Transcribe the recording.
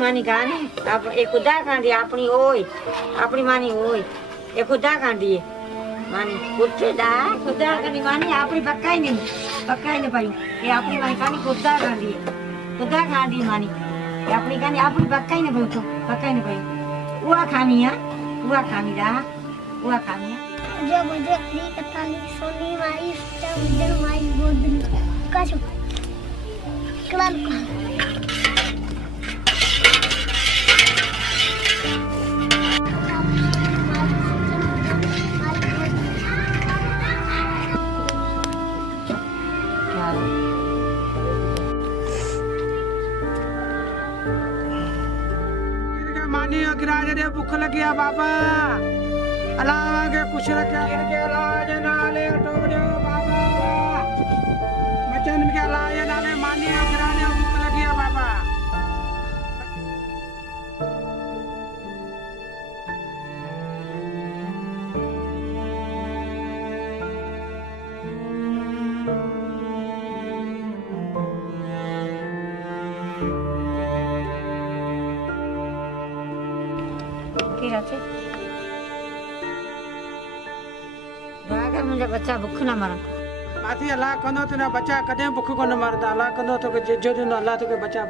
मानी कहानी आप एक खुदा कांडी अपनी ओय अपनी मानी ओय एक खुदा कांडी मानी कुत्ते दा खुदा कांडी मानी अपनी पक्का ही नहीं भाई ये अपनी मानी कहानी खुदा कांडी मानी ये अपनी कहानी अपनी पक्का ही नहीं भाई वो खानी है वो खानी दा वो खानी है जो मुझे अपनी कथा लिखी सोनी माई जब माई गोद काशो कलाल मानी अग्राज दे भूख लगिया बाबा अलावा के कुछ रखा इनके लाज नाले टोड़ो बाबा बचन के लाज नाले मानी अग्राज दे भूख लगिया बाबा मुझे बच्चा भूख ना मरा माथी अल्लाह कंदो तो ना बच्चा कदे भूख को न मरदा अल्लाह कंदो तो के जो अल्लाह तो के बच्चा